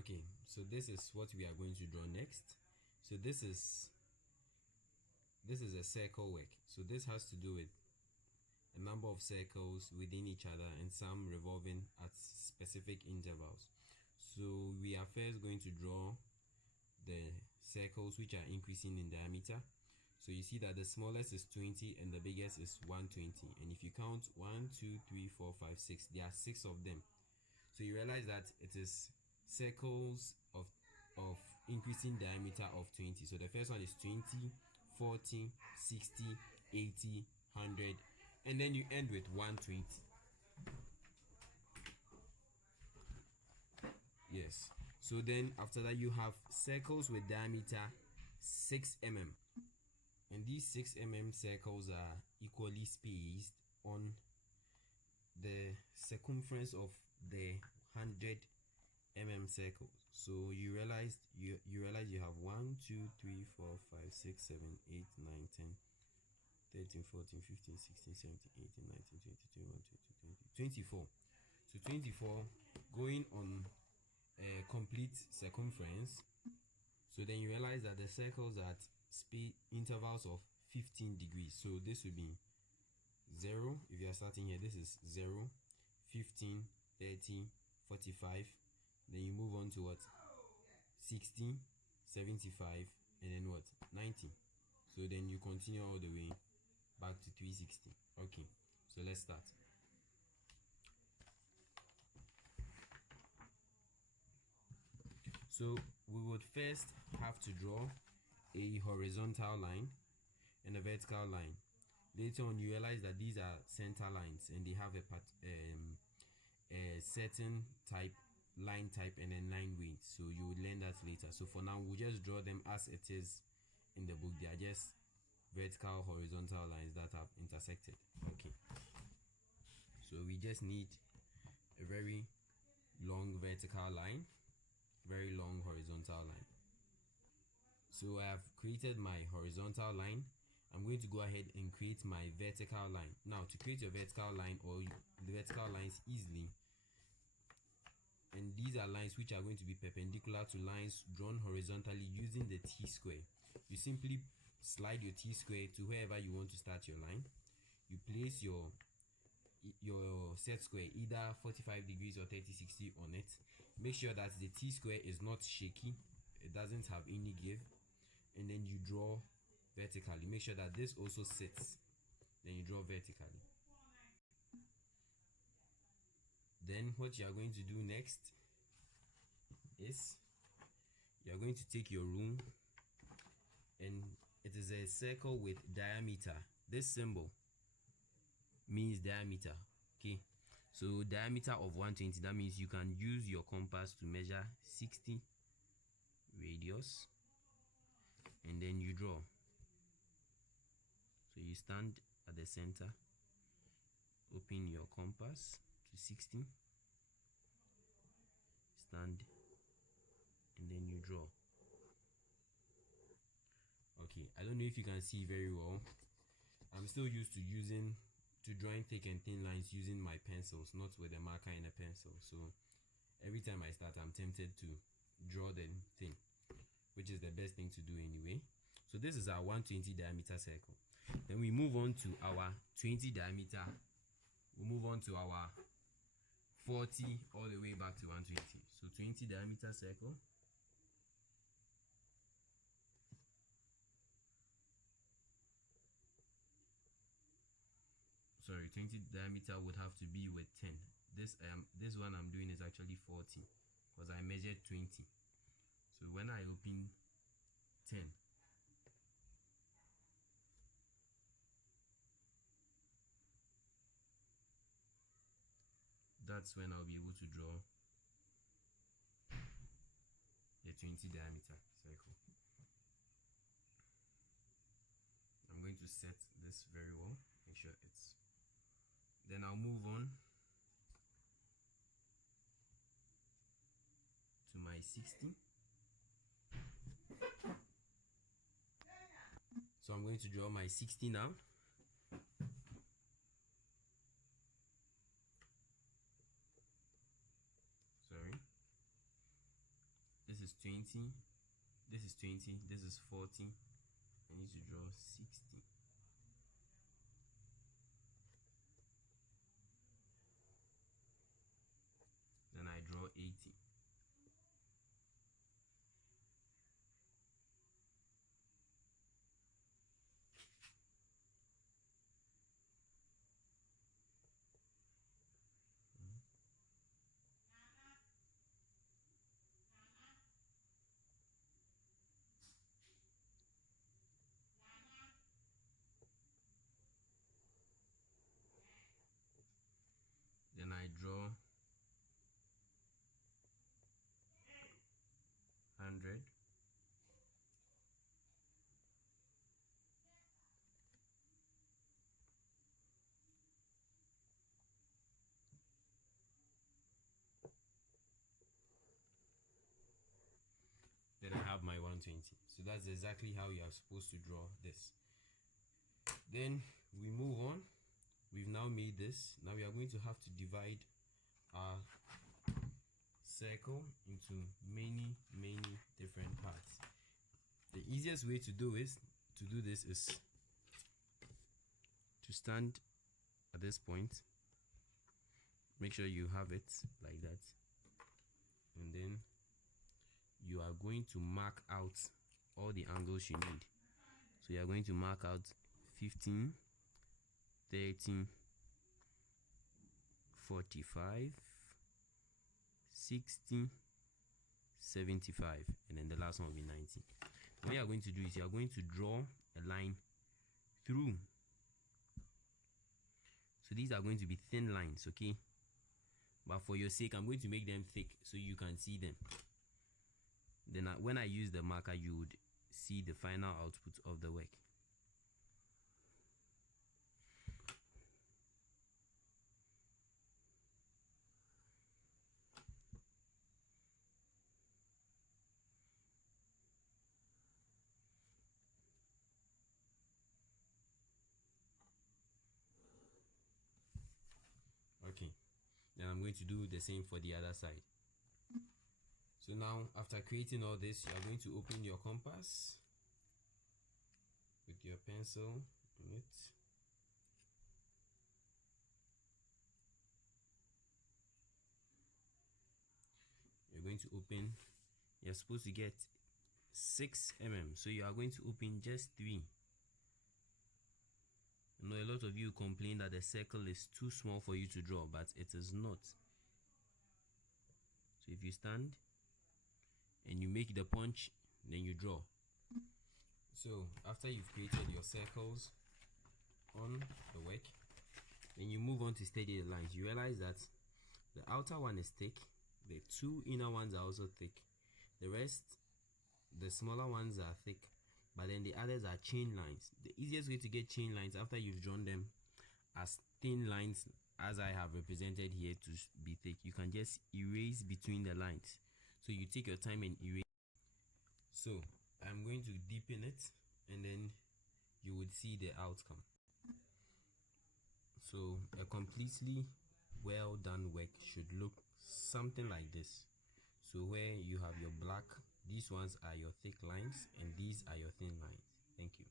Okay, so this is what we are going to draw next. So this is a circle work. So this has to do with a number of circles within each other and some revolving at specific intervals. So we are first going to draw the circles which are increasing in diameter. So you see that the smallest is 20 and the biggest is 120, and if you count 1 2 3 4 5 6, there are 6 of them. So you realize that it is circles of increasing diameter of 20. So the first one is 20, 40, 60, 80, 100, and then you end with 120. Yes. So then after that you have circles with diameter 6 mm, and these 6 mm circles are equally spaced on the circumference of the 100 mm circles. So you realize you have 1 2 3 4 5 6 7 8 9 10 13 14 15 16 17 18 19 20 21 22 20 24. So 24 going on a complete circumference. So then you realize that the circles are at intervals of 15 degrees. So this will be 0. If you are starting here, this is 0, 15, 30, 45. Then you move on to what? 60, 75, and then what? 90. So then you continue all the way back to 360. Okay, so let's start. So we would first have to draw a horizontal line and a vertical line. Later on you realize that these are center lines and they have a certain line type and then line weight. So you will learn that later. So for now we'll just draw them as it is in the book. They are just vertical horizontal lines that have intersected. Okay, so we just need a very long vertical line, very long horizontal line. So I have created my horizontal line. I'm going to go ahead and create my vertical line. Now to create your vertical line or the vertical lines easily, and these are lines which are going to be perpendicular to lines drawn horizontally using the T-square. You simply slide your T-square to wherever you want to start your line. You place your set square either 45 degrees or 30-60 on it. Make sure that the T-square is not shaky, it doesn't have any give, and then you draw vertically. Make sure that this also sits, then you draw vertically. Then what you are going to do next is you are going to take your rule, and it is a circle with diameter. This symbol means diameter. Okay, so diameter of 120, that means you can use your compass to measure 60 radius, and then you draw. So you stand at the center, open your compass to 60, stand, and then you draw. Okay, I don't know if you can see very well. I'm still used to drawing thick and thin lines using my pencils, not with a marker and a pencil. So every time I start, I'm tempted to draw the thing, which is the best thing to do anyway. So this is our 120 diameter circle. Then we move on to our 20 diameter. We'll move on to our 40 all the way back to 120. So 20 diameter circle. Sorry, 20 diameter would have to be with 10. This one I'm doing is actually 40 because I measured 20. So when I open 10, that's when I'll be able to draw the 20 diameter circle. I'm going to set this very well, make sure it's. Then I'll move on to my 60. So I'm going to draw my 60 now. Sorry. 20, this is 20, this is 40. I need to draw 60. Then I draw 80. Then I draw 100. Then I have my 120. So that's exactly how you are supposed to draw this. Then we move on. We've now made this. Now we are going to have to divide our circle into many different parts. The easiest way to do this is to stand at this point. Make sure you have it like that, and then you are going to mark out all the angles you need. So you are going to mark out 15, 30, 45, 60, 75, and then the last one will be 90. What you are going to do is you are going to draw a line through. So these are going to be thin lines, okay? But for your sake, I'm going to make them thick so you can see them. Then when I use the marker, you would see the final output of the work. Okay, then I'm going to do the same for the other side. So now, after creating all this, you are going to open your compass with your pencil in it. You're going to open, you're supposed to get 6 mm, so you are going to open just 3. I know a lot of you complain that the circle is too small for you to draw, but it is not. So if you stand and you make the punch, then you draw. So after you've created your circles on the work, then you move on to steady the lines. You realize that the outer one is thick, the 2 inner ones are also thick, the rest, the smaller ones are thick, but then the others are chain lines. The easiest way to get chain lines after you've drawn them as thin lines as I have represented here to be thick, you can just erase between the lines. So you take your time and erase. So I'm going to deepen it, and then you would see the outcome. So a completely well done work should look something like this. So where you have your black, these ones are your thick lines and these are your thin lines. Thank you.